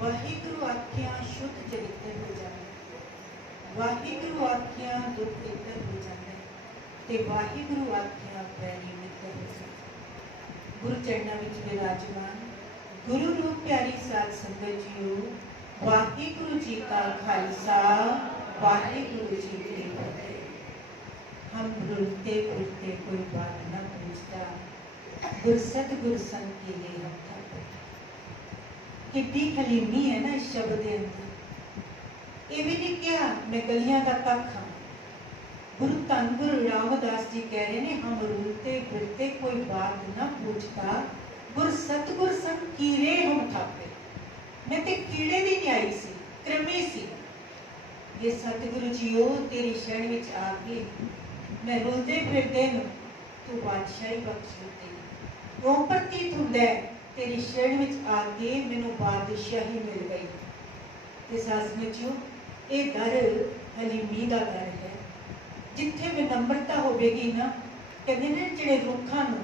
वाहिगुरु आख्या शुद्ध चरित्र हो जाता है, वाहिगुरु आख्या दुख तितर हो जाता है, ते वाहिगुरु आख्या वैरी मित्र हो जाता है। गुरु चरणों में विराजमान गुरु रूप प्यारी साध संगत जीओ, वाहिगुरु जी का खालसा, वाहिगुरु जी की फतेह। हम रुलते फिरते कोई बात न पूछता, गुर सतगुर संग के लिए हम था। कितनी हलीमी है ना इस शब्द के अंदर। ये भी नहीं क्या मैं गलियां का कख हाँ। गुरु धन गुरु रामदास जी कह रहे ने हम रुलते फिरते कोई बात ना पूछता, गुर सतगुर संग कीड़े हम थापे। मैं ते कीड़े दी नहीं आई सी, क्रमी सी। ये सतगुरु जीओ तेरी शरण विच आके मैं रुलते फिरते हूं, तू बादशाही बख्श दे। वो प्रतीत हुंदा है तेरी शरण विच आके मैनू बादशाही मिल गई। ते सासमचियो ये दर हलीमी दा दर है, जिथे विनम्रता होगी ना, कहते ने जिहड़े रुखां नूं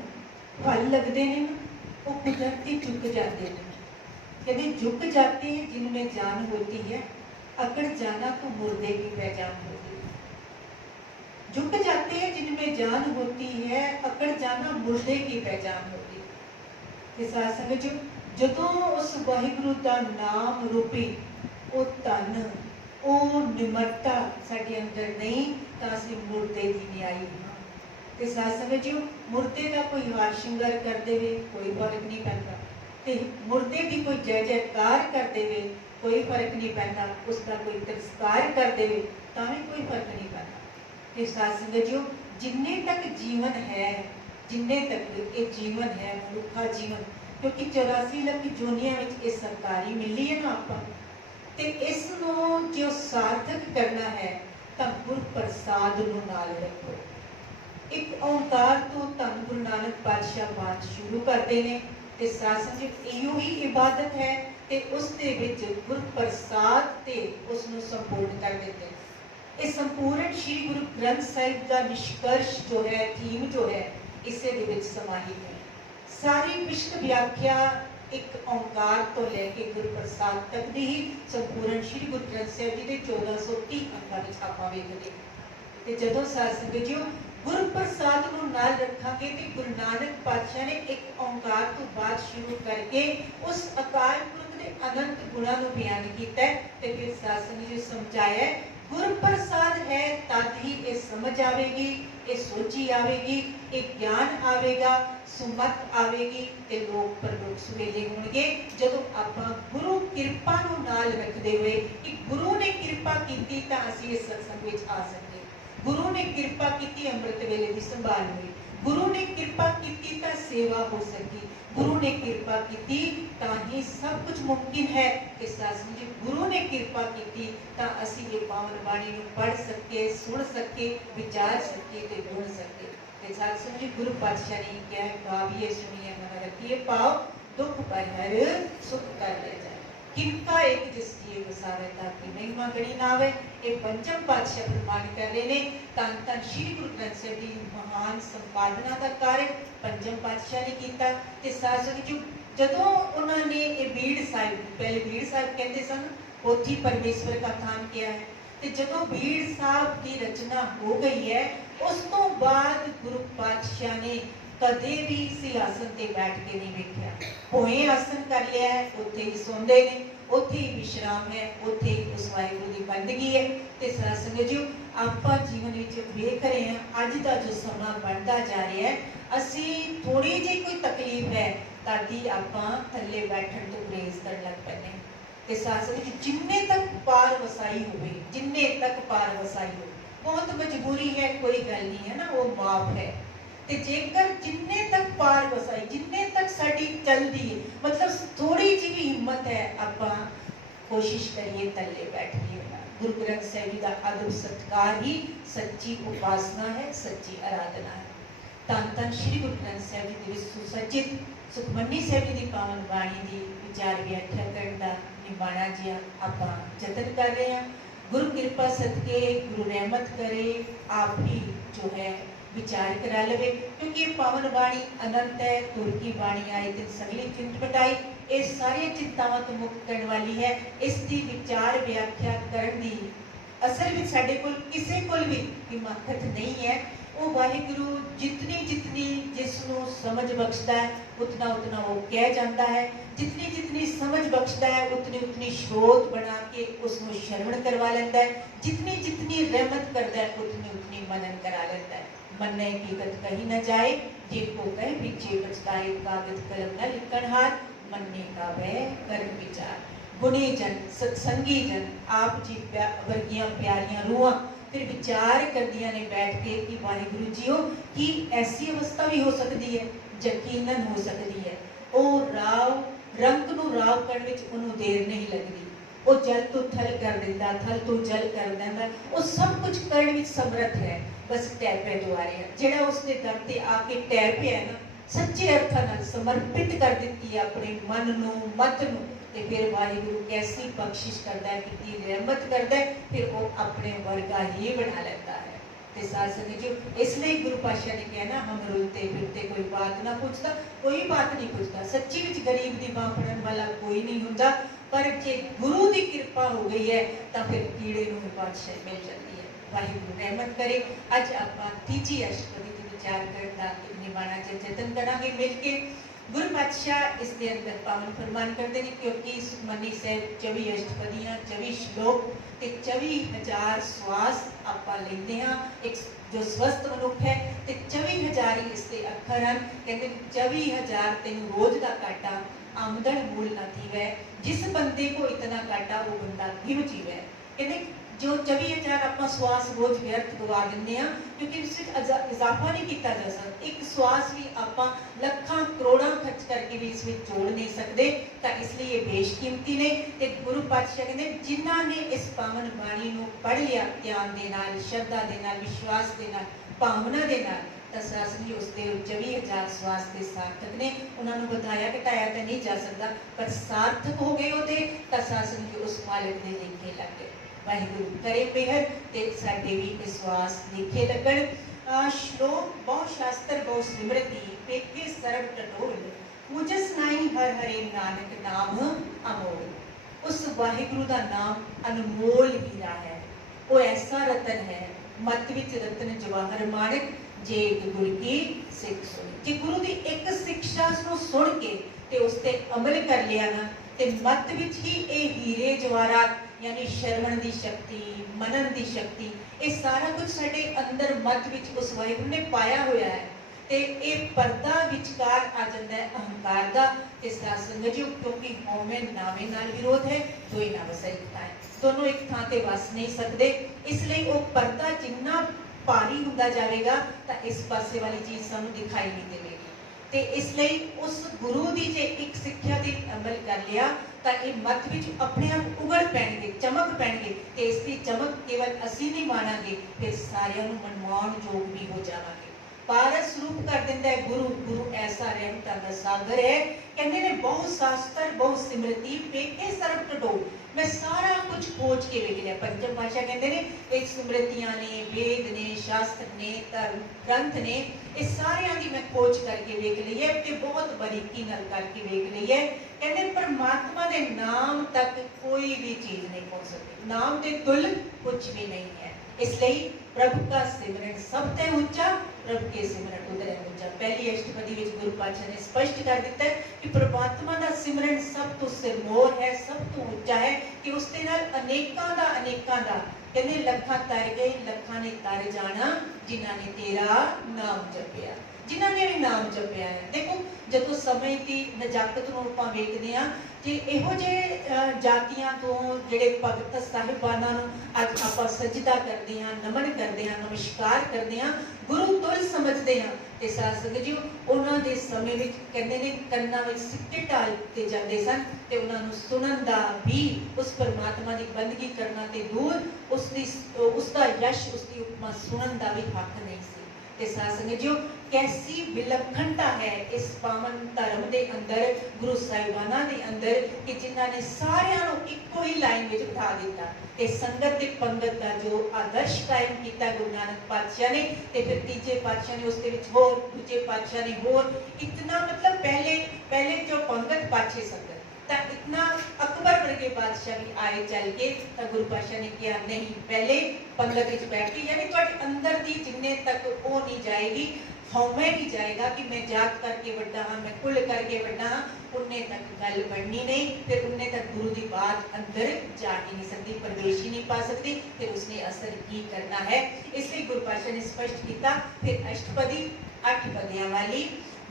फल लगते हैं ना, वो कुदरती झुक जाते हैं। कहते झुक जाते हैं जिनमें जान होती है, अकड़ जाना तो मुर्दे की पहचान होती है। झुक जाते हैं जिनमें जान होती है, अकड़ जाना मुर्दे की पहचान होती है। जदों उस वाहिगुरु का नाम रूपी वो धन वो निमरता साडे अंदर नहीं, तो असीं मुर्दे की न्याई हाँ। ते सासंगत मुर्दे का कोई हार श्रृंगार कर देवे कोई फर्क नहीं पैंदा, ते मुर्दे की कोई जय जयकार कर देवे कोई फर्क नहीं पैंदा, उसका कोई तिरस्कार कर देवे तां भी कोई फर्क नहीं पैंदा। ते सासंगत जिन्ने तक जीवन है, जिन्ने तक ये जीवन है मनुखा जीवन, क्योंकि 84 लाख जोनिया में ये सरकारी मिली है ना आपां, ते इस नूं जो सार्थक करना है तो गुर प्रसाद नूं नाल रखो। एक ओंकार तो धन गुरु नानक पातशाह बात शुरू करते हैं, ते सासंग इहो ही इबादत है, ते उस दे विच गुर प्रसाद ते उस नूं संपूर्ण कर देते हैं। ये संपूर्ण श्री गुरु ग्रंथ साहिब का निष्कर्ष जो है, थीम जो है, इसे दे विच समाहित है। सारी विश्व व्याख्या एक ओंकार तो लेके गुरु प्रसाद तक दी ही संपूर्ण श्री गुरु ग्रंथ साहिब जी के 1430 अंकां विच आपां वेखदे ते जदों साध संगत जी गुरु प्रसाद नूं नाल रखांगे ते गुरु नानक पातशाह ने एक ओंकार तो बाद शुरू करके उस अकाल पुरख दे अनंत गुणां नूं बयान कीता है, ते फिर साध संगत जी समझाया गुरु प्रसाद है तद ही ये समझ आवेगी, ये सोची आवेगी, ये ज्ञान आवेगा, सुमत आवेगी, ते लोग परलोक सुवेले होणगे जदों आपां गुरु किरपा नूं नाल रखदे हुए कि गुरु ने किरपा कीती तां असीं इस सत्संग विच आ सके, गुरु ने किरपा कीती अमृत वेले दी संभाल हुई, गुरु ने किरपा कीती तां सेवा हो सकी, गुरु ने किरपा कीती तां ही सब कुछ मुमकिन है कि सासू जी गुरु ने किरपा कीती तां असीं ये पावन बाणी नूं पढ़ सके, सुन सके, विचार सके ते गुण सके। ते सासू जी गुरु पातशाह ने क्या है, गाविए सुनिए मन रखिए पाओ, दुख पर हर सुख कर ले जाए, किनका एक जिस जिए वसावे ताकि महिमा गणी ना आवे। ये पंचम पातशाह प्रमाण कर रहे ने धन धन श्री गुरु ग्रंथ साहिब की महान संपादना का कार्य पंचम पातशाह ने किया। ते सासू जी जदों उन्होंने ये बीड़ साहिब, पहले बीड़ साहिब कहते सन, पोथी परमेश्वर का थान किया है, ते जदों बीड़ साहब की रचना हो गई है उस तो बाद गुरु पातशाह ने कदे भी सिंहासन ते बैठ के नहीं वेख्या, भोए आसन कर लिया है, उत्थे ही सोंदे ने, उत्थे ही विश्राम है, उत्थे ही उस वाहिगुरू की बंदगी है। ते साध संगत जी आपां जीवन विच वेख रहे हैं अज दा जो समा बढ़दा जा रहा है, असीं थोड़ी जी कोई तकलीफ है ताकि आपां थल्ले बैठण तो गुरेज करन लग पैंदे हैं। ते साध संगत जी जिन्ने तक पार वसाई होवे, जिन्ने तक पार वसाई हो, बहुत मजबूरी है कोई गल नहीं है ना, वो माफ है। ते जेकर जिन्ने तक पार वसाई, जिन्ने तक साडी चलदी है, मतलब थोड़ी जी भी हिम्मत है, आपां कोशिश करिए थल्ले बैठिए। गुरु ग्रंथ साहिब जी का अदब सत्कार ही सच्ची उपासना है, सच्ची आराधना है। धन धन श्री गुरु ग्रंथ साहिब जी के सुसज्जित सुखमनी साहिब जी की पावन बाणी की विचार व्याख्या करने का निभाना जी आपां जतन कर रहे हैं। गुरु कृपा सदके गुरु रहमत करे, आप ही जो है विचार करा लवे, क्योंकि पावन बाणी अनंत है, तुर की बाणी आई दिन सगली चिंत बटाई। ये सारी चिंतावां तो मुक्त करने वाली है। इसकी विचार व्याख्या करन दी असल में साडे कोल किसी कोल भी हिम्मत नहीं है। वो वाहिगुरु जितनी जितनी जिसनों समझ बख्शदा है उतना उतना वो कह जाता है, जितनी जितनी समझ बख्शदा है उतनी उतनी स्रोत बना के उसको श्रवण करवा लेता है, जितनी जितनी रहमत करता है उतनी उतनी मनन करा लेता है। मनने की गत कहीं न जाए, जिनको कहे पीछे बचताए कागज कलम न लिखन हार, मनने का वह कर्म विचार। गुणी जन सत्संगी जन आप जी वर्गियां प्यारियां रूहां फिर विचार करदियां ने बैठ के कि वाहिगुरु जीओ कि ऐसी अवस्था भी हो सकती है, यकीनन हो सकती है। ओ राव रंग नूं राव करन विच उन्होंने देर नहीं लगती, वो जल तो थल कर देता, थल तो जल कर देता, वो सब कुछ करने विच समर्थ है। बस टैपे द्वारे है जेड़ा उसने दर ते आके टैपे है ना, सच्चे अर्थां नाल समर्पित कर दित्ती है अपने मन नूं मत नूं, ते फिर वाहिगुरु कैसी बख्शिश करता है, कितनी रहमत करता है, फिर वो अपने वर्गा ही बना लेता है। ते साथ संगत जी इसलिए गुरु पातशाह ने कहा ना, हम रुलते फिरते कोई बात ना पूछता, कोई बात नहीं पूछता। सच्ची विच गरीब दी बांह फड़न वाला कोई नहीं हुंदा, पर जे गुरु की कृपा हो गई है तो फिर कीड़े नूं बादशाह मिल जाती है। वाहिगुरु रहमत करे। अज आपां तीजी अष्टपदी ते विचार करन दा एक निमाणा जतन करांगे मिल के। गुरु पातशाह इसके अंदर पावन फरमान करते हैं, क्योंकि सुखमनी साहिब 24 अष्टपदियां 24 श्लोक ते 24,000 श्वास आपां लैंदे हां। एक जो स्वस्थ मनुख है ते 24,000 ही इसके अखर हैं। कहते 24,000 तेन रोज का घाटा आमदन मूल न थीवै, जिस बंदे को इतना घाटा वो बंदा घिव जीवै। कहते जो 24,000 आपां श्वास रोज व्यर्थ गवा दिंदे हां, क्योंकि इस इजाफा नहीं किया जा सकता। एक श्वास भी आपां लखां करोड़ां खर्च करके भी इस विच जोड़ नहीं सकते, तो इसलिए ये बेशकीमती ने। ते गुरु पातशाह कहते जिन्हां ने इस पावन बाणी नूं पढ़ लिया ध्यान दे नाल, श्रद्धा दे नाल, विश्वास दे नाल, भावना दे नाल, सासनी उसके 24,000 श्वास के सार्थक ने। उन्होंने बताया घटाया तो नहीं जा सकता, पर सार्थक हो गए होते तो सासन के उस मालिक ने लेखे लग गए। वाहिगुरु करे मेहर ते साडे भी विश्वास लेखे लगन। श्लोक बहु शास्त्र बहु स्मृति पेके सरब टटोल, पूजस नाई हर हरे नानक नाम अमोल। उस वाहिगुरु का नाम अनमोल हीरा है, वो ऐसा रतन है, मत विच रतन जवाहर माणक, जे गुरु की सिख सुनी। जे गुरु की एक शिक्षा सुन के ते उस ते अमल कर लिया ना, ते मत विच ही ए हीरे जवाहरात यानी श्रवण की शक्ति, मनन की शक्ति, ये सारा कुछ साडे अंदर मत विच उस वाहिगुरु ने पाया होया है। ते ये पर्दा विचकार आ जाता है अहंकार का। इस संगत जी क्योंकि हौमे नावे नाल विरोध है, दोई ना वसईता है, दोनों एक थां ते वस नहीं सकते। इसलिए वो पर्दा जिन्ना भारी होता जाएगा तो इस पासे वाली चीज़ सानू दिखाई नहीं देगी। तो इसलिए उस गुरु की जे एक सिक्ख्या ते अमल कर लिया तो ये मत विच अपने आप उगड़ पैणगे, चमक पैणगे, तो इसकी चमक केवल असी नहीं मानांगे, फिर सारियां नू मनवाउण योग भी हो जावांगे। पारस रूप कर दिंदा है गुरु। गुरु ऐसा रहमतां दा सागर है। कहंदे ने बहु शास्त्र बहु स्मृति पेके सरब टटोल, मैं सारा कुछ खोज के वेख लिया। पंचम पातशाह कहते हैं एक स्मृतियां ने, वेद ने, शास्त्र ने, धर्म ग्रंथ ने, ये सारियां दी मैं खोज करके वेख ली है, ते बहुत बारीकी नाल करके वेख ली है। कहते परमात्मा दे नाम तक कोई भी चीज नहीं पहुंच सकती, नाम दे तुल कुछ भी नहीं है। इसलिए प्रभु का सिमरन सब ते ऊंचा, प्रभु के सिमरन उधर ऊंचा। पहली अष्टपदी में गुरु पातशाह ने स्पष्ट कर दिता है कि परमात्मा का सिमरन सब तो सिरमौर है, सब तो ऊंचा है, कि उसके नाल अनेकां दा कहते लखां तर गए, लखां ने तर जाना जिन्हां ने तेरा नाम जपया, जिन्हां ने भी नाम जपया है। देखो जदों समय की नजाकत नूं आपां वेखदे हां कि इहो जिहे जातियां तो जिहड़े भगत साहिबानां नूं अज आपां सजदा करदे हां, नमन करदे हां, नमस्कार करदे हां, गुरु तुल समझदे हां। ते साध संगत जी उन्हां दे समय विच कहंदे ने कंनां विच सिक्के ढाल दित्ते जांदे सन, ते उन्हां नूं सुनन दा भी, उस परमात्मा दी बंदगी करना ते दूर उसका यश, उसकी उपमा सुनन दा भी हक नहीं सी। ते साध संगत जी कैसी विलक्षणता है इस पावन धर्म के अंदर, गुरु साहिबाना के अंदर, कि जिन्हां ने सारियां नूं इक्को ही लाइन में बिठा दिता। ते संगत ते पंगत का जो आदर्श कायम किया गुरु नानक पातशाह ने, ते फिर तीजे पातशाह ने उसके विच होर, दूजे पातशाह ने होर, इतना मतलब पहले जो पंगत पाछे संगत, ਤਾਂ इतना अकबर वर्गे बादशाह भी आए चल के, तो गुरु पातशाह ने कहा नहीं, पहले पंगत विच बैठ के, यानी तुहाडे अंदर दी जिन्ने तक वो नहीं जाएगी, हौमे नहीं जाएगा कि मैं जात करके वड्डा हाँ, मैं कुल करके वड्डा हाँ, उन्ने तक गल बननी नहीं, फिर उन्ने तक गुरु की बात अंदर जा ही नहीं सकती, प्रवेश ही नहीं पा सकती, फिर उसने असर की करना है। इसलिए गुरु पातशाह ने स्पष्ट किया। फिर अष्टपदी 8 पदियां वाली,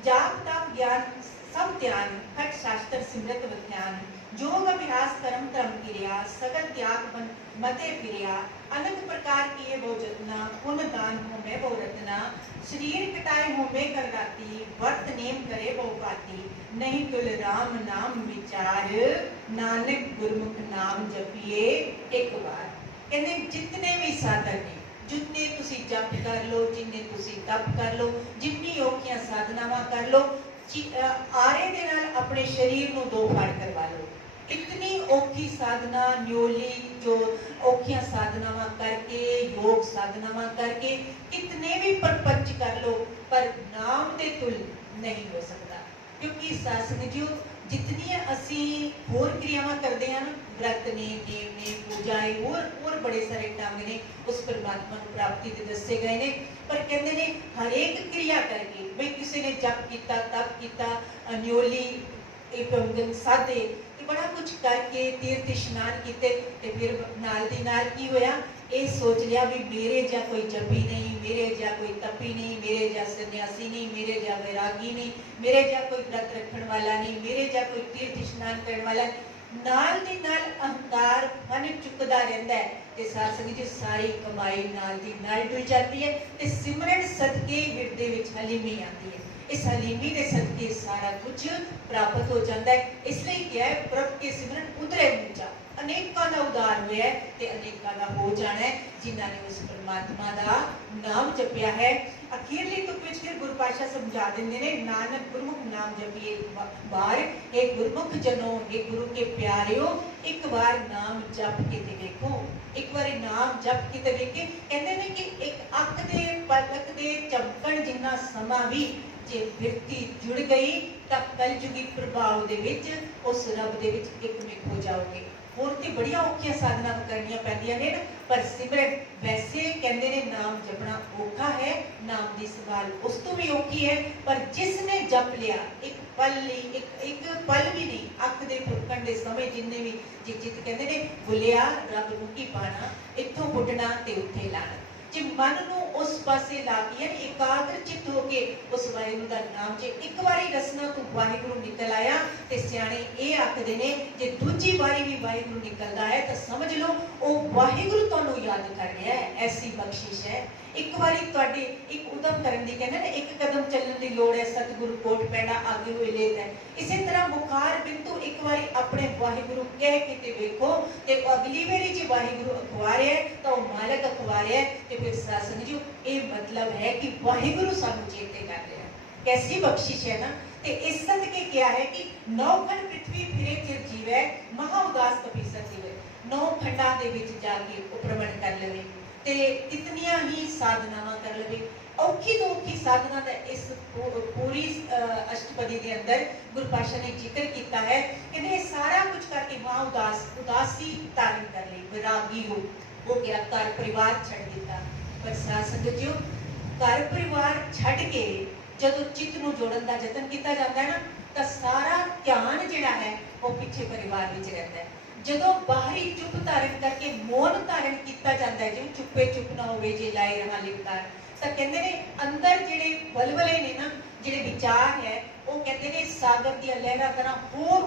जाप तप ज्ञान सब ध्यान, खट शास्त्र सिमरत विज्ञान, योग अभ्यास कर्म धर्म क्रिया, सगल त्याग मन मते फिरिया, अनंत प्रकार किए बहु जतना, पुन दान होमे बहु रत्ना, शरीर कटाए होमे कर गाती, वर्त नेम करे बहु पाती, नहीं तुल राम नाम विचार, नानक गुरमुख नाम जपिए एक बार। कहते जितने भी साधन ने, जितने तुसी जप कर लो, जिन्ने तुसी तप कर लो, जिन्नी औखियां साधनावां कर लो, आरे दे नाल अपने शरीर नूं 2 फाड़ करवा लो। इतनी औखी साधना न्योली जो औखियां साधनावां करके, योग साधनावां करके कितने भी प्रपंच कर लो, पर नाम दे तुल नहीं हो सकता। क्योंकि सासंग जी जितनी असी होर क्रियावां करते हैं ना, व्रत ने, नेम ने, पूजाएं, और बड़े सारे ढंग ने उस परमात्मा को प्राप्ति के दसे गए ने, पर कहते ने हरेक क्रिया करके, भाई किसी ने जप किया, तप किया, न्योली पंगन साधे, बड़ा कुछ करके तीर्थ स्नान किए, फिर नाल दी नाल की होया, ये सोच लिया भी मेरे जा कोई जपी नहीं, मेरे जा कोई तपी नहीं, मेरे जा सन्यासी नहीं, मेरे जा वैरागी नहीं, मेरे जा कोई व्रत रखने वाला नहीं, मेरे जा कोई तीर्थ स्नान करने वाला, नाल दी नाल अहंकार मन चुकदा रहिंदा है, ते साध संगत जी सारी कमाई नाल दी नाल डुल जाती है, ते सिमरन सदके हिरदे विच हलीमी आती है। इस हलीमी के सदके सारा कुछ प्राप्त हो जाता है। इसलिए क्या है, प्रभ के सिमरन उतरे ऊंचा, अनेकों का उदार हुआ है ते अनेकों का हो जाना है, जिन्हों ने उस परमात्मा का नाम जपिया है। अखीरली तुक विच फिर गुरु पातशाह समझा देंगे ने, नानक गुरमुख नाम जपिए बार, एक गुरमुख जनों, एक गुरु के प्यारिओ, एक बार नाम जप के ते देखो, एक बार नाम जप के ते देखे। कहते हैं कि एक अख दे पलक दे चमकण जिन्ना समा भी जे बिरती जुड़ गई, तब कलयुगी प्रभाव दे विच उस रब दे विच एकमिक हो जाओगे। होर ते बड़िया औखियां साधना करनियां पैंदियां ने, पर सिमरन वैसे कहते ने नाम जपना औखा है, नाम की संभाल उस तो भी औखी है, पर जिसने जप लिया एक पल एक पल भी नहीं, अख दे फुकण दे समय जिन्ने भी जित कहते ने बुलिया रब नूं की पाना, इत्थों पुटना ते उत्थे लाना, जे मन नूं उस पासे ला के एकाग्र चित होके उस वाहिगुरू दा नाम जे एक बारी रसना तो वाहिगुरू निकल आया, ते सियाणे ये आखदे ने जे दूजी बारी भी वाहिगुरू निकलदा है तो समझ लो वो वाहिगुरू तुहानूं याद कर रहा है, ऐसी बख्शिश है। एक बारी तुहाडे एक उदम करन दी, कहंदे ने एक कदम चलण दी लोड़ है, सतगुरु कोट पैड़ा आगे हुए लेत है। इसी तरह मुखार बिंदु एक बारी अपने वाहिगुरू कह के ते वेखो, ते अगली बारी जे वाहिगुरू अखवारे तो मालक अखवारे, ते फिर सासंग जी ये मतलब है कि वाहिगुरू सानू चेते कर रहा है, कैसी बख्शिश है ना। ते इस सदके क्या है कि 9 खंड पृथ्वी फिरे चिर जीवै, महा उदास कपीसर जीवै, 9 खंडां दे विच जाके उपरमण कर लवे, ते कितनियां ही साधनावां कर लवे। औखी तो औखी साधना का इस पूरी अष्टपदी के अंदर गुरु पातशाह ने जिक्र किया है, कहते सारा कुछ करके मां उदासी धारण कर ली, वैरागी हो गया, घर परिवार छड़ दिता। पर साध संगत जी घर परिवार छड़ के जदों चित्त नूं जोड़न का यतन किया जाता है ना, तो सारा ध्यान जिहड़ा है वो पिछे परिवार विच रहता है। जदों बाहरी चुप धारण करके मौन धारण किया जाता है, जिवें चुप्पे चुप ना होवे जे लाए रहा लिपतार, तो कहते ने अंदर जिहड़े वलवले ने ना, जिहड़े विचार है वो कहते ने सागर दी लहरां तरह होर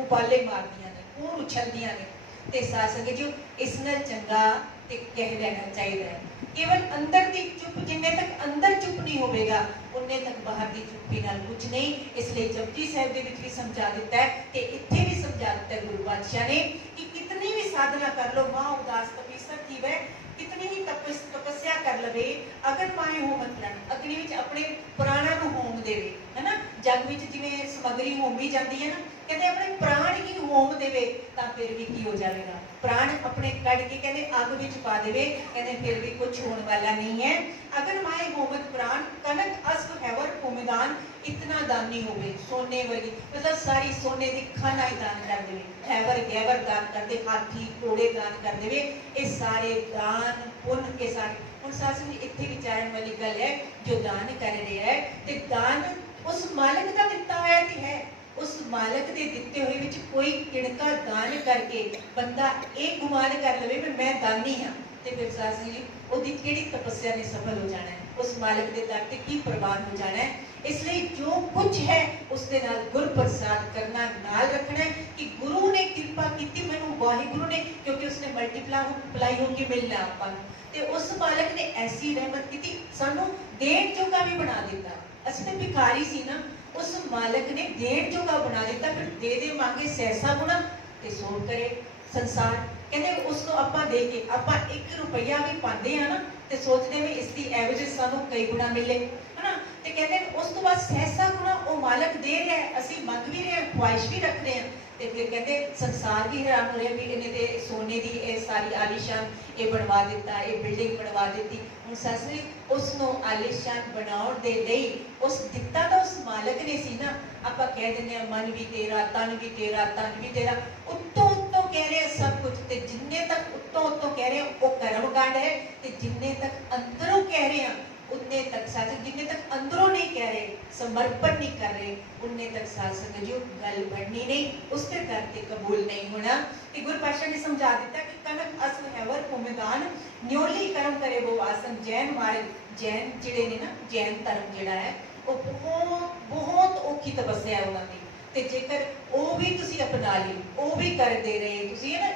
उबाले मारदियां ने, होर उछलदियां ने। ते साध संगत जी इस नाल चंगा ते कह लेना चाहिए है। केवल अंदर दी चुप, जिन्ने तक अंदर चुप नहीं होवेगा उन्ने तक बाहर दी चुप्पी नाल कुछ नहीं। इसलिए जपजी साहिब दे विच भी समझा दिता है, ते इत्थे भी समझा दिता है गुरु पातशाह ने कि कितनी भी साधना कर लो, मां उदास कपीसर जीवै, कितनी ही तपस्या कर लवे, अगर माए हो मंत्रण अग्नि विच अपने प्राणा नूं होम देवे, है ना। जग विच जिवें समगरी होमी जाती है ना, कहते अपने प्राण ही होम देवे तां फिर भी की हो जाएगा, प्राण अपने कट के कहते अग विच पा देवे कहते फिर भी कुछ होने वाला नहीं है। अगर माए होमत प्राण कनक अस्व हैवर भूमिदान, इतना दानी हो गए सोने वर्गी, मतलब सारी सोने की खाना ही दान कर देवे, हैवर गैवर दान कर दे, हाथी घोड़े दान कर देवे, ये सारे दान पुण्य के सारे। हुण सासू जी इत्थे विचारन वाली गल है, जो दान कर रहे है ते दान उस मालिक का दिता होया ते है, उस मालिक दे दिते हुए विच कोई किणका दान करके बंदा एक गुमान कर लवे भी मैं दानी हाँ, ते फिर सासू जी ओदी किहड़ी तपस्या ने सफल हो जाना है, उस मालिक दे दर ते की प्रवान हो जाना है। इसलिए जो कुछ है उसके नाल गुर प्रसाद करना नाल रखना है कि गुरु ने कृपा की मैनू वाहिगुरु ने, क्योंकि उसने मल्टीप्लाई होके मिलना आपां ते उस मालिक ने ऐसी रहमत की सानू देण जोगा भी बना दिता। असि ते भिखारी सी ना, उस मालिक ने देण जोगा बना दिता, फिर दे दे मांगे सहसा गुणा ते सो करे संसार। कहते उसको आपां दे के आपां 1 रुपया भी पाते हैं ना ते सोचते भी इसकी एवरेज सानू कई गुणा मिले है ना, ते कहते उस तो बाद सहसा गुणा वो मालिक दे रहा है, असी मंग भी रहे हैं, ख्वाहिश भी रख रहे हैं, ते फिर कहते संसार भी हैरान हो रहा भी इन्हें ते सोने की ये सारी आलीशान ये बनवा दिता, ये बिल्डिंग बनवा दी। हुण सासू उसनों आलीशान बनाउण दे लई उस दिता तो उस मालिक ने सी ना, आपां कह दिंदे आ मन भी तेरा तन भी तेरा तन भी तेरा, उत्तों उत्तों कह रहे सब कुछ, ते जिन्ने तक उत्तों उत्तों कह रहे वो कर्म कांड है, ते जिन्ने तक अंदरों कह रहे हैं उन्ने तक सासू, जिन्ने तक अंदरों नहीं कह रहे समर्पण नहीं कर रहे उन्ने तक सासू जो गल बढ़नी नहीं, उसके दर ते कबूल नहीं होना। कि गुरु पातशाह ने समझा दिता कि कनक अस्व हैवर भूमिदान, न्योली कर्म करे वो आसन। जैन मार्ग जैन जिहड़े ने ना, जैन धर्म जिहड़ा है वो बहुत बहुत औखी तपस्या है उन्हां दी, ते जेकर वो भी तुसी अपना ली, वो भी कर दे रहे तुसी है ना,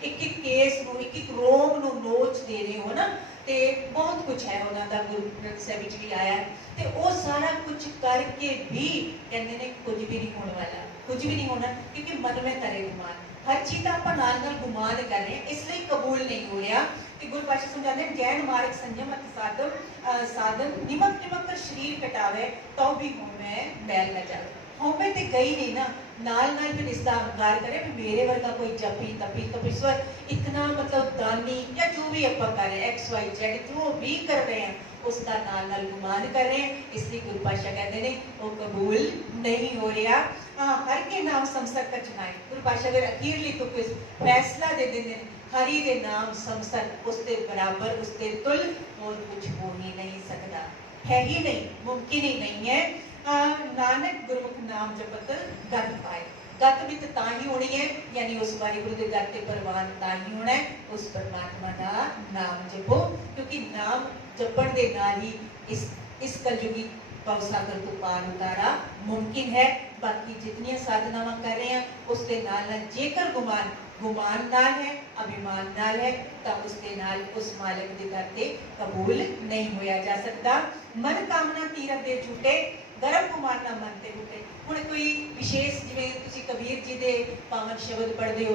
एक केस नूं एक रोग नूं नोच दे रहे हो ना, ते बहुत कुछ है उन्हां दा गुरु ग्रंथ साहिब विच भी आया है, ते वो सारा कुछ करके भी कहंदे ने कुछ भी नहीं होने वाला, कुछ भी नहीं होना, क्योंकि मन में तरे गुमान, हर चीज का आप नाल नाल गुमान कर रहे हैं, इसलिए कबूल नहीं हो रहा। कि गुरु पातशाह समझाते हैं जैन मार्ग संयम अति साधन निमक निमक कर शरीर कटावे तो भी होमे मैल न जावे। होमे ते गई नहीं ना, नाल नाल भी इसका अहंकार करे भी मेरे वर्गा कोई जपी तपी तपीश्वर इतना मतलब दानी या जो भी आप कर रहे हैं XYZ जो भी कर रहे हैं उसका नाल नाल गुमान कर रहे हैं, इसलिए गुरु पातशाह कहते हैं वो कबूल नहीं हो रहा। हर के नाम समसर का चुनाए, गुरु पातशाह अगर अखीरली तो कुछ फैसला दे देंगे हरि के नाम समसर, उसके बराबर उसके तुल और कुछ हो ही नहीं सकता, है ही नहीं, मुमकिन ही नहीं है। नानक गुरमुख नाम जपत गत पाए, गत भी तो ही होनी है, यानी उस वाहिगुरु के दर ते परवान ही होना है, उस परमात्मा का नाम जपो, क्योंकि नाम जपण दे नाल ही इस कलयुगी भवसागर तो पार उतारा मुमकिन है। बाकी जितनी साधनावां कर रहे हैं उसके नाल जेकर गुमान नाल है, अभिमान नाल है, तो उसके नाल उस मालिक के दर ते कबूल नहीं होया जा सकता। मन कामना तीरथ दे झूठे, गर्भ गुमान ना मन ते उठे। हुण कोई विशेष जिवें तुसीं कबीर जी दे पावन शब्द पढ़दे हो,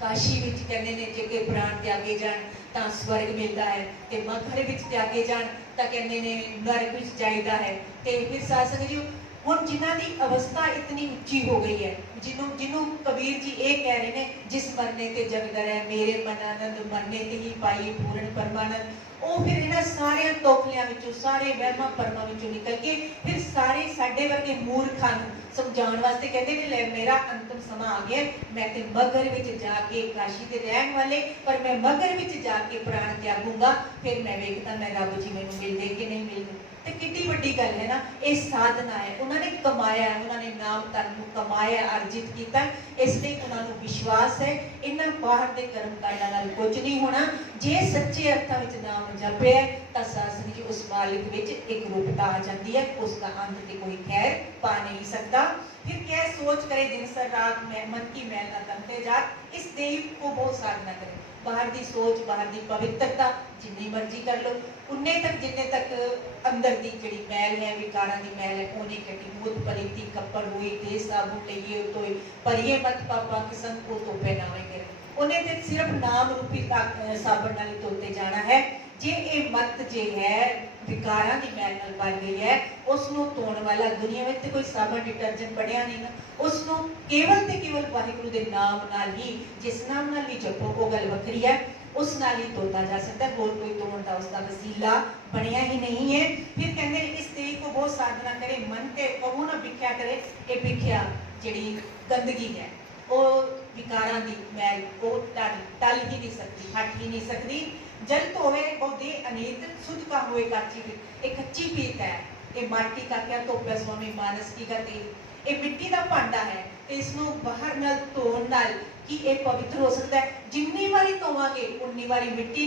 काशी विच कहंदे ने जे प्राण त्यागे जाण तां स्वर्ग मिलता है, ते मगर विच त्यागे जाण तां कहंदे ने नरक विच जाईदा है। ते फिर साध संगत जी हुण जिन्हां दी अवस्था इतनी उच्ची हो गई है, जिन्हों कबीर जी ये कह रहे हैं जिस मरने ते जग डरै मेरे मन आनंद मरने ते ही पाई पूर्ण परमानंद, ਉਹ फिर इन्हां सारे तोखलियां विचों सारे वहमां भरमां विचों निकल के फिर सारे साडे वर्गे मूर्खां नूं समझाउण वास्ते कहंदे ने ले मेरा अंतिम समा आ गया, मैं ते मगर विच जाके काशी दे रहण वाले पर मैं मगर विच जाके प्राण त्यागूंगा, फिर मैं वेखदा मैं रब जी मैनूं मिलदे कि नहीं मिलदे। ते कितनी बड़ी गल है ना, ये साधना है, उन्होंने कमाया, उन्होंने नाम धन कमाया अर्जित किया, इसलिए उन्होंने विश्वास है इन्हां बाहर के कर्म कांडां नाल कुछ नहीं होना। जे सच्चे अर्थां विच नाम जपिया तां सासनी जी उस मालिक विच एक रूपता आ जाती है, उसका अंत ते कोई खैर पा नहीं सकता। फिर क्या सोच करे दिन सर रात में मन की मैल ना तनते जात, इस देव को बहुत साधना करे, बाहर की सोच बाहर की पवित्रता जिन्नी मर्जी कर लो, उन्ने तक जिन्ने तक अंदर की जिहड़ी मैल है विकारां दी मैल है ओने कटी मूत परीती कपड़ हुई दे साबुन लईए तोय परिए मत पापा किसन को तो पहनावे करे, उन्हें ते सिर्फ नाम रूपी साबुन नाल ही धोते जाना है। जे ये मत जे है विकारां दी मैल नाल भर गई है, उसनूं धोण वाला दुनिया में तो कोई साबन डिटर्जेंट बढ़िया नहीं ना, उसनूं केवल ते केवल वाहिगुरू दे नाम नाल ही, जिस नाम नाल भी जपो वो गल वखरी है, उस नाल ही धोता जा सकता है, होर कोई धोण दा उसका वसीला बनया ही नहीं है। फिर कहते हैं इस देवी को बहुत साधना करे, मन ते कबू ना भिख्या करे, ये भिख्या जिहड़ी गंदगी है वो विकारां दी मैल वो टल ही नहीं सकती, हट ही नहीं सकती। जल धोवे बहुते अनेक शुद्ध का होए काची पीत, एक कच्ची पीत है, ये माटी का क्या धोपे स्वामी मानस की गति, ये मिट्टी का भांडा है, इसनूं बाहर नाल धोण नाल कि ये पवित्र हो सकता है। जिन्नी बारी धोवांगे उन्नी बारी मिट्टी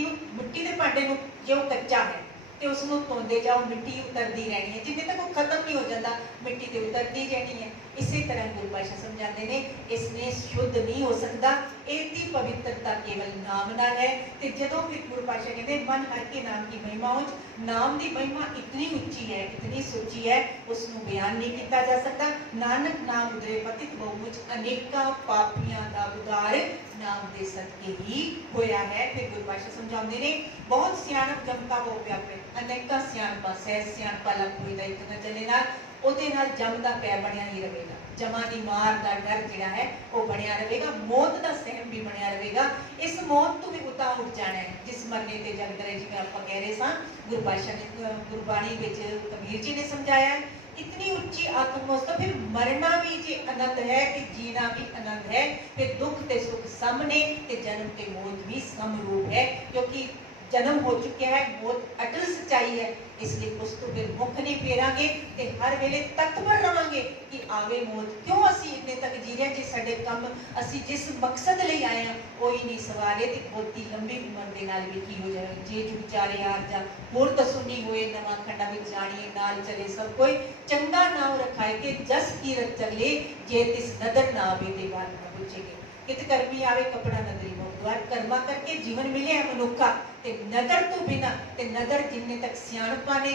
दे भांडे नूं जे वो कच्चा है ते उसनूं धोंदे जाओ मिट्टी उतरदी रहनी है, जिन्ने तक वो खत्म नहीं हो जाता मिट्टी ते उतरदी रहनी है। इसी तरह गुरु पातशाह समझाते ने इसने शुद्ध नहीं हो सकता, इसकी पवित्रता केवल नाम नाल है। ते जदों फिर गुरु पातशाह कहते मन हर के नाम की महिमा उच, नाम की महिमा इतनी उच्ची है, इतनी सुची है, उसनूं बयान नहीं किया जा सकता। नानक नाम उदरे पतित बहुमुच, अनेका पापियां दा उद्धार नाम दे सदके ही होया है। फिर गुरु पातशाह समझाते ने बहुत सियाणप जमता हो व्यापे, अनेका सियाणपा सहज सियाणपा लग कोई दा इक न चले नाल ਉਹਦੇ ਨਾਲ ਜਮ ਦਾ ਪੈ ਬਣਿਆ ਹੀ ਰਹੇਗਾ, ਜਮਾਂ ਦੀ ਮਾਰ ਦਾ ਡਰ ਜਿਹੜਾ ਹੈ ਉਹ ਬਣਿਆ ਰਹੇਗਾ, ਮੌਤ ਦਾ ਸਹਿਮ ਵੀ ਬਣਿਆ ਰਹੇਗਾ। ਇਸ ਮੌਤ ਤੋਂ ਵੀ ਉਤਾਂ ਉੱਠ ਜਾਣਾ ਹੈ ਜਿਸ ਮਰਨੇ ਤੇ ਜਗ ਰਹੇ, ਜਿਵੇਂ ਆਪਾਂ ਕਹਿ ਰਹੇ ਸਾਂ ਗੁਰੂ ਪਾਤਸ਼ਾਹ ਨੇ ਗੁਰਬਾਣੀ ਵਿੱਚ ਕਬੀਰ ਜੀ ਨੇ ਸਮਝਾਇਆ इतनी उच्ची आत्मवस्था। फिर मरना भी जे आनंद है कि जीना भी आनंद है, फिर दुख ते सुख सम ने ते जन्म ते मौत भी समरूप है, क्योंकि जन्म हो चुका है, मौत अटल सच्चाई है, इसलिए उस तो फिर मुख नहीं फेरांगे ते हर वेले तत्पर रहांगे कि आवे मौत। क्यों असी इतने तक जी रहे जे साडे काम असी जिस मकसद लई आए हैं कोई नहीं सवारे ते बहुती लंबी उम्र दे नाल भी की हो जाए। जे जो विचारे यार जा होर तो सुनी होए नवा खंडा विच जाणीए नाल चले सब कोई, चंगा नाम रखाए के जस कीरत चले, जे तिस नदर ना आवे ते बात ना पूछेगे। कित कर्मी आवे कपड़ा नदरी मोह द्वार, कर्मा करके जीवन मिले है मनुखा ते नदर तो बिना ते नदर जिन्ने तक सियाणपा ने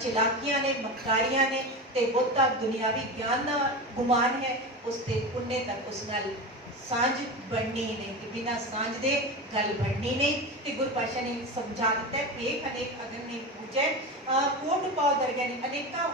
चलाकियां ने मक्कारियां ने ते बहुता दुनियावी ज्ञान दा गुमान है, उसते पुण्य तक उस नाल सांझ बननी नहीं, कि बिना सांझ दे गल बननी नहीं। ते गुरु पातशाह ने समझा दिता है एक अनेक अगन ने पूछे कोट पाओ दरगाह ने, अनेका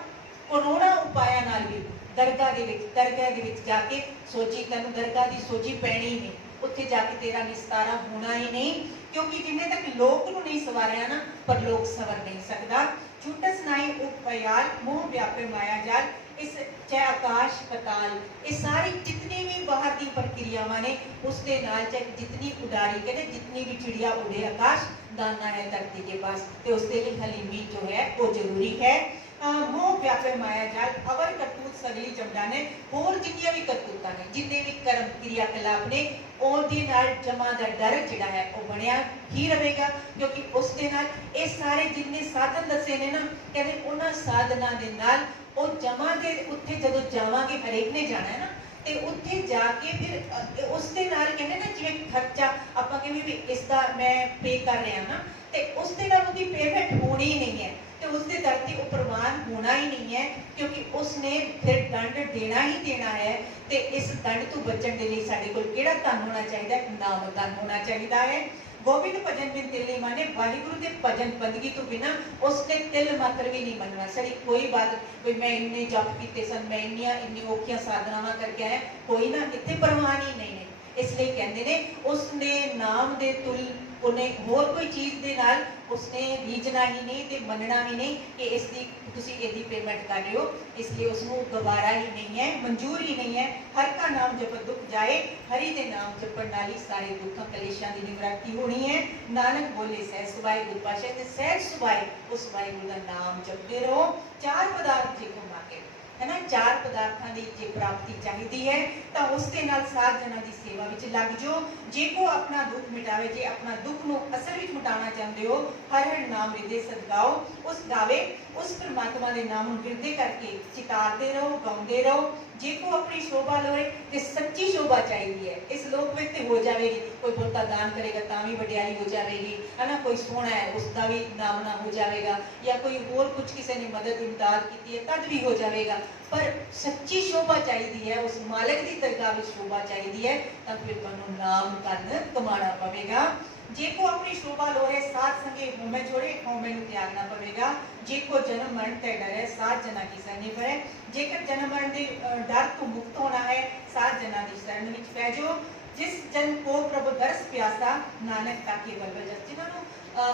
करोड़ा उपाया नाल भी दरगाह दे विच जाके सोची तैनूं दरगाह दी सोची पैनी नहीं, उत्थे जाके तेरा निस्तारा होना ही नहीं, क्योंकि जिन्ने तक लोक नूं नहीं सवारिया ना पर लोक सवर नहीं सकता। झूठस नाई उपयाल मोह व्यापे माया जाल, इस चाहे आकाश पताल ये सारी जितनी भी बाहर की प्रक्रियावां ने उसके नाल चाहे जितनी उडारी कहते जितनी भी चिड़िया उड़े आकाश दाना है धरती के पास, तो उसके लिए हलीमी जो है वो जरूरी है। मोह व्यापे माया जाल अवर करतूत सगली जमदाने, होर जिन्नियां भी करतूतां ने जिन्ने भी कर्म क्रिया कलाप ने ਉਹਦੇ ਨਾਲ ਜਮਾ ਦਾ ਡਰ ਜਿਹੜਾ ਹੈ ਉਹ ਬਣਿਆ ਹੀ ਰਹੇਗਾ, ਕਿਉਂਕਿ ਉਸ ਦੇ ਨਾਲ ਇਹ ਸਾਰੇ ਜਿੰਨੇ ਸਾਧਨ ਦੱਸੇ ਨੇ ਨਾ ਕਹਿੰਦੇ ਉਹਨਾਂ ਸਾਧਨਾਂ ਦੇ ਨਾਲ ਉਹ ਜਮਾ ਦੇ ਉੱਥੇ ਜਦੋਂ ਜਾਵਾਂਗੇ ਹਰੇਕ ਨੇ ਜਾਣਾ ਹੈ ਨਾ, ਤੇ ਉੱਥੇ ਜਾ ਕੇ ਫਿਰ ਉਸ ਦੇ ਨਾਲ ਕਹਿੰਦੇ ਨਾ ਜਿਵੇਂ ਖਰਚਾ ਆਪਾਂ ਕਹਿੰਦੇ ਵੀ ਇਸ ਦਾ ਮੈਂ ਪੇ ਕਰ ਰਿਹਾ ਨਾ, ਤੇ ਉਸ ਦੇ ਨਾਲ ਉਹਦੀ ਪੇਮੈਂਟ ਹੋਣੀ ਹੀ ਨਹੀਂ ਹੈ, ਤੇ ਉਸ ਦੇ ਦਰ ਤੇ ਉਹ ਪ੍ਰਵਾਨ ਹੋਣਾ ਹੀ ਨਹੀਂ ਹੈ, ਕਿਉਂਕਿ ਉਸਨੇ ਫਿਰ ਦੰਡ ਦੇਣਾ ਹੀ ਦੇਣਾ ਹੈ। ਤੇ ਇਸ ਦੰਡ ਤੋਂ ਬਚਣ ਦੇ ਲਈ ਸਾਡੇ ਕੋਲ ਕਿਹੜਾ ਧਨ ਹੋਣਾ ਚਾਹੀਦਾ? ਨਾਮ ਧਨ ਹੋਣਾ ਚਾਹੀਦਾ ਹੈ। गोविंद भजन बिन तिल नहीं माने, वाहिगुरु के भजन बंदगी तो बिना उसने तिल मात्र भी नहीं मनना। सड़ी कोई बात भाई मैं इन्ने जप किए सन, मैं इन्नी औखियां साधनावां करके आया, कोई ना इत्थे परवान ही नहीं है। इसलिए कहते ने उसने नाम दे तुल उन्हें होर कोई चीज़ दे नाल उसने रीझना ही नहीं ते मनना भी नहीं कि इसकी तुसी इहदी पेमेंट कर रहे हो, इसलिए उसनूं गवारा ही नहीं है, मंजूर ही नहीं है। हर का नाम जप दुख जाए, हरि दे नाम जपण नाल ही सारे दुखों कलेशां दी निवृत्ति होनी है। नानक बोले सहज सुभाए गुरु पातशाह ते सहज सुभाए उस वाहिगुरू दा नाम जपते रहो। चार पदार्थ जे को मांगे है ना, चार पदार्थों की जे प्राप्ति चाहिए है तो उसके नाल सात जना की सेवा विच लग जाओ। जे को अपना दुख मिटावे, जे अपना दुख नूं असल विच मिटाना चाहते हो, हर हर नाम रिदे सदगाओ, उस गावे उस परमात्मा के नाम नूं गिरदे करके चितारते रहो, गाउंदे रहो। जे को अपनी शोभा लोए तो सच्ची शोभा चाहिए है, इस लोक में तो हो जाएगी। कोई बहुता दान करेगा ता भी वडियाई हो जाएगी है ना, कोई सोहना है उसका भी नामना हो जाएगा, या कोई और कुछ किसी ने मदद इमदाद की है तद भी हो जाएगा। पर सच्ची शोभा चाहिए है, उस मालिक की दरगाह में शोभा चाहिए है, तब फिर तुहानूं नाम धन कमाना पवेगा। जे को अपनी शोभा लोरे साथ संगे होमे छोड़े होमे नु त्यागना पवेगा। जे को जन्म मरण ते डरे साथ जना की शरण पड़े। जेकर जन्म मरण दे डर तो मुक्त होना है साथ जना की शरण विच पै जाओ। जिस जन को प्रभु दरस प्यासा नानक ताके बलबल जस जिन्होंने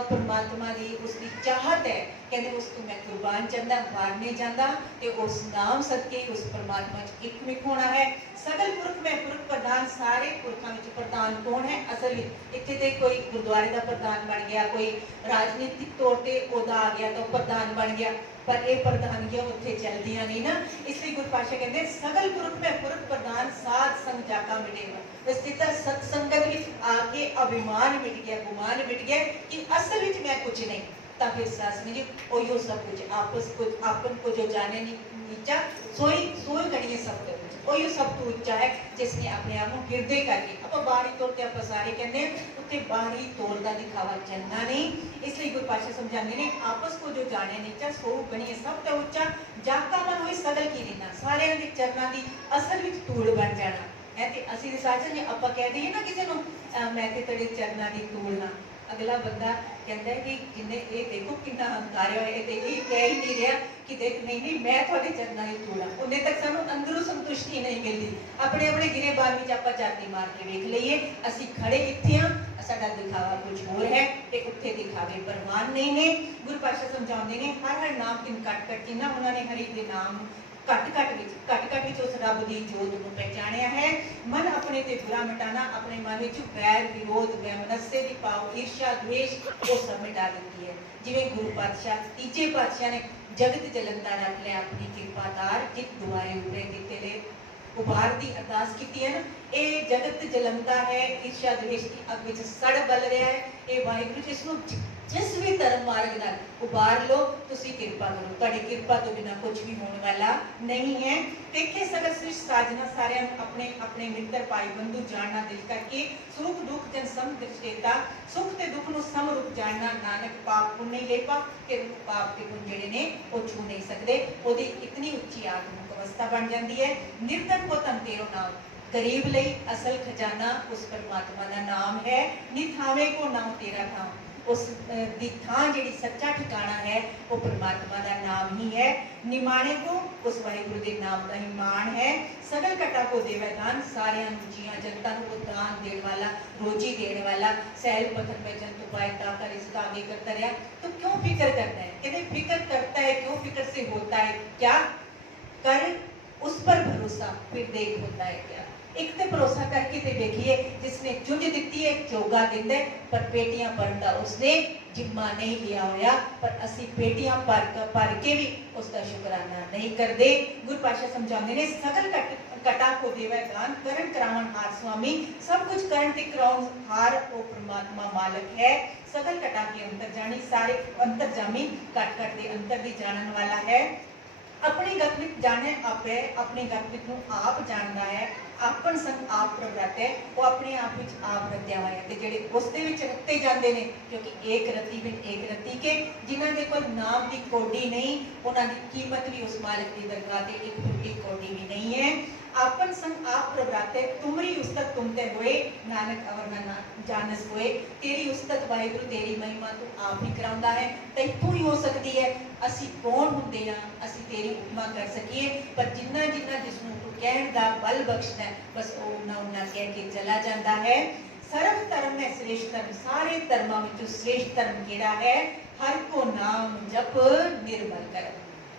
परमात्मा दी उसकी चाहत है कहते उस तो मैं कुर्बान चंदा मारने जांदा ते उस नाम सदके उस परमात्मा च एकमिक होना है। सगल पुरख में पुरख प्रधान सारे पुरखां विच प्रधान कौन है असल विच इत्थे ते कोई गुरुद्वारे दा प्रधान बन गया कोई राजनीतिक तौर ते ओदा आ गया तो प्रधान बन गया पर ये प्रधानियां उत्थे चलदियां नहीं ना। इसलिए गुरु पातशाह कहते सगल पुरख में पुरख प्रधान साध संग जाका मिटेगा। स्थित सत्संगत विच आके अभिमान मिट गया गुमान मिट गया कि असल विच मैं कुछ नहीं ता फिर सासनी जी ओयो सब कुछ आपस को आपन को जो जाने नीचा सोई सोई गणिए सब कुछ ओयो सब तो ऊंचा है जिसने अपने आप को हृदय करके आप बाहरी तौर पे आप सारे कहते हैं उत्ते बाहरी तौर दा दिखावा चलना नहीं। इसलिए गुरु पातशाह समझाते हैं आपस को जो जाने नीचा सो गणिए सब तो ऊंचा जाका मन होई सगल की रहना सारे दे चरना दी असल विच धूड़ बन जाना है। ते असि साजन ने आप कह दईए ना किसी नु मैं ते तेरे चरना दी धूड़ ना अगला बंदा कहता है कि जिन्हें ये देखो कितना हंकार है ये कह ही नहीं रहा कि देख नहीं नहीं मैं थोड़े चरना ही थोड़ा उन्हें तक सानू अंदरों संतुष्टि नहीं मिलती। अपने अपने गिरे बार में आप जाती मार के देख लीए असी खड़े किथे हाँ साडा दिखावा कुछ होर है ते उत्थे दिखावे प्रमाण नहीं ने। गुरु पातशाह समझाते हैं हर नाम किन कट कट के ना उन्होंने हरि दे नाम घट घट विच उस रब दी जोत नूं पहचानिया है। मन अपने ते बुरा मिटाना अपने मन विच वैर विरोध वैमनस्य दी पाव ईर्ष्या द्वेष वो सब मिटा देती है। जिवें गुरु पातशाह तीजे पातशाह ने जगत जलंदा रख लिया अपनी कृपादार जित दुआरे उबरे दिते ले उबार दी अरदास कीती है ना। ये जगत जलंदा है ईर्ष्या द्वेष की अग विच सड़ बल रहा है ये वाहिगुरू जी इसनूं जिस भी धर्म मार्ग नाल उबार लो तुसी कृपा करो तुहाडी कृपा तो बिना कुछ भी होने वाला नहीं है। देखे सगल सृष्टि साजना सारे अपने अपने मित्र भाई बंधु जानना दिल करके सुख दुख जन सम दृष्टेता सुख ते दुख नु सम रूप जानना नानक पाप पुण्य नहीं लेपा कि पाप के पुण्य जेडे ने वो छू नहीं सकते ओदी इतनी उच्ची आत्मिक अवस्था बन जाती है। निर्धन को तन तेरो नाम गरीब लई असल खजाना उस परमात्मा का नाम है। निथावे को नाम तेरा नाम उस दी थां जिहड़ी सच्चा ठिकाना है वो परमात्मा का नाम ही है। निमाणे को उस वाहिगुरू के नाम का ही मान है। सगल कटा को देवे दान सारे जिया जनता को दान देने वाला रोजी देने वाला सैल पत्थर पे जंतु पायता कर इसका आगे करता रहा तो क्यों फिक्र करता है कहते फिक्र करता है क्यों फिक्र से होता है क्या कर उस पर भरोसा फिर देख होता है क्या। एक तो भरोसा करके ते देखिए जिसने चुंझ दी है चोगा दिंदा पर पेटियां भरदा उसने जिम्मा नहीं लिया होया पर असी पेटियां भर के भी उसका शुकराना नहीं करते। गुरु पातशाह समझाते ने सगल कटा को देवे दान करण करावन हार स्वामी सब कुछ करण ते कराउन हार वो परमात्मा मालिक है। सगल कटा के अंतर जानी सारे अंतर जामी कट कट दे अंतर दी जानन वाला है। अपनी गतवित जाने आपे अपनी गतवित नूं आप जानदा है आपन संग आप प्रगट है वो अपने आप विच आप रत्या हुआ है ते जेडे उसदे विच रत्ते जांदे ने क्योंकि एक रत्ती बिन एक रत्ती के जिन्हां दे कोल नाम दी कोडी नहीं उन्हां दी कीमत भी उस मालिक दी दरगाह ते एक फुटी कोडी भी नहीं है। आपन संग आप प्रगटे तुमरी उस्तत तुमते होए नानक अवर ना जानस होए तेरी उस्तत वाहिगुरू तेरी महिमा तू आप ही कराउंदा है तैथों ही हो सकती है। असी कौन हुंदे हां असी तेरी उपमा कर सकीए पर जिन्ना जिन्ना जिसनूं तू कहण दा बल बख्शदा है बस उन्ना उन्ना कह के चला जाता है। सर्व धर्म में श्रेष्ठ धर्म सारे धर्मां विचों श्रेष्ठ धर्म केड़ा है हर को नाम जप निर्मल कर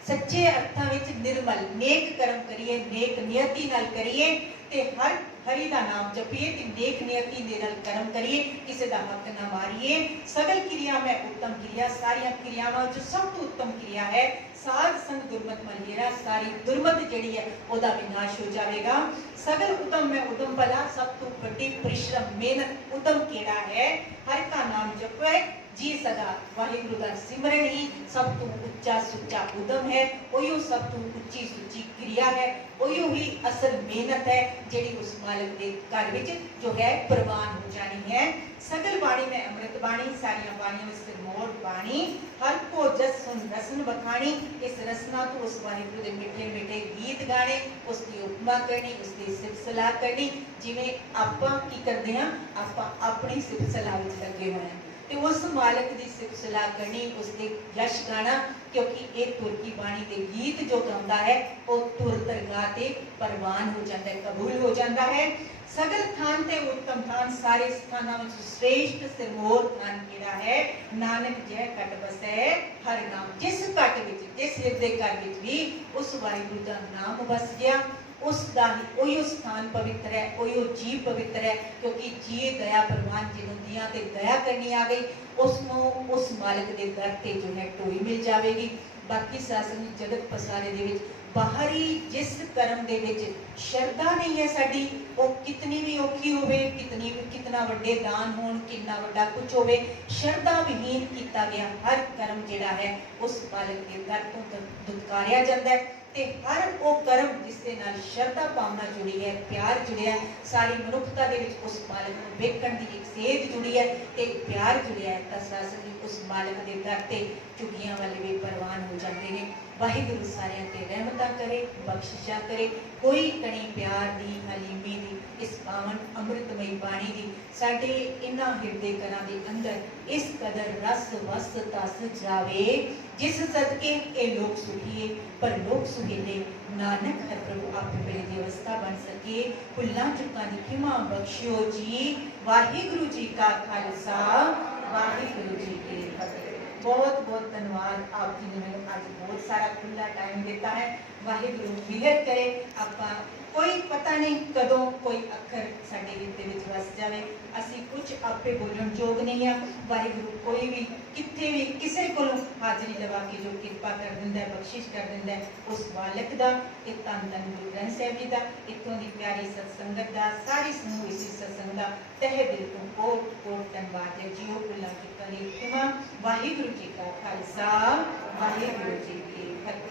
सच्चे अर्थां विच निर्मल नेक कर्म करिए नेक नियति नाल करिए ते हर हरि दा नाम जपिए ते नेक नियति दे नाल कर्म करिए किसी दा हक ना मारिए। सगल क्रिया में उत्तम क्रिया सारी क्रियावां जो सब तो उत्तम क्रिया है साध संग दुर्मत मलिएरा सारी दुर्मत जिहड़ी है ओदा विनाश हो जाएगा। सगल उत्तम में उत्तम भला सब तो बड़ी परिश्रम मेहनत उत्तम केड़ा है हर का नाम जपे जी सदा वाहिगुरु दा सिमरन ही सब तो उच्चा सुच्चा उदम है, उहियो सब तो उच्ची सुच्ची क्रिया है, उहियो ही असल मेहनत है जिहड़ी उस मालिक दे घर विच जो है प्रवान हो जानी है। सगल बाणी में अमृत बाणी, सारियां बाणियां में सिरमौर बाणी, हर को जस सुन रसन बखानी, इस रसना तो उस वाहिगुरु दे मिठे मिठे गीत गाने, उसकी उपमा करनी, उसकी सिफत सलाह करनी। जिवें आपां की करदे हां, आपां अपनी सिफत सलाह विच लगे होए हां ते उस मालिक दी सिफत सलाह करनी, उसके यश गाना, क्योंकि एक तुर की बाणी के गीत जो गाता है वो तुर दरगाह ते परवान हो जाता है, कबूल हो जाता है। सगल थान ते उत्तम थान, सारे स्थानां विच श्रेष्ठ सिरमौर थान केड़ा है, नानक जय कट बसै हर नाम। जिस कट विच, जिस हिरदे घर विच भी उस वाहिगुरु दा नाम बस गया, उसका ही उहियो स्थान पवित्र है, उहियो जीव पवित्र है, क्योंकि जी दया प्रवान जिन्हों दियां ते दया करनी आ गई, उसनों उस मालिक दे दर ते जो है टोई मिल जाएगी। बाकी शासन जगत पसारे दे विच बाहरी जिस कर्म दे विच श्रद्धा नहीं है साडी, वो कितनी भी औखी होवे, कितना वड्डे दान होण, कितना वड्डा कुछ होवे, श्रद्धा विहीन कीता गया हर कर्म जिहड़ा है उस मालिक दे दर तो दुत्कारिया जांदा है। ते हर वो कर्म जिस दे नाल श्रद्धा भावना जुड़ी है, प्यार जुड़िया है, सारी मनुखता दे विच उस मालिक नूं वेखण दी एक सेध जुड़ी है ते प्यार जुड़िया है, तां सासनी उस मालिक दे दर ते चुगियां वाले भी परवान हो जाते हैं। वाहिगुरु सारियां ते रहमतां करे, बख्शिशां करे, कोई कणी प्यार दी, हलीमी दी, इस पावन अमृतमई बाणी दी साडे इन्हां हिरदे घरां दे अंदर इस कदर रस वस तस जावे, जिस सदके ए लोग सुखिए पर लोग सुहेले, नानक हर प्रभु आपे मेरे दी अवस्था बन सके। भुल्लां चुकां दी खिमा बख्शियो जी, वाहिगुरु जी का खालसा, वाहिगुरु जी की फतेह। बहुत बहुत धन्यवाद आप जी ने मैंने आज बहुत सारा खुला टाइम देता है। वाहिगुरु मिहर करे, आपा कोई पता नहीं कदों कोई अखर साडे हिरदे विच वस जावे, असी कुछ आपे बोलण जोग नहीं है। वाहिगुरु कोई भी किथे भी किसी कोलों हाजरी लगा के जो कृपा कर दिंदा है, बख्शिश कर दिंदा है, उस मालिक दा ते धन धन गुरु ग्रंथ साहिब जी दा, इत्थों दी प्यारी सत्संगत दा, सारी समूह इसी सत्संग दा तहे दिल तो कोट कोट धन्यवाद है। जियो भुल्लां चुकां दी खिमा। वाहिगुरु जी का खालसा, वाहिगुरु जी की फतेह।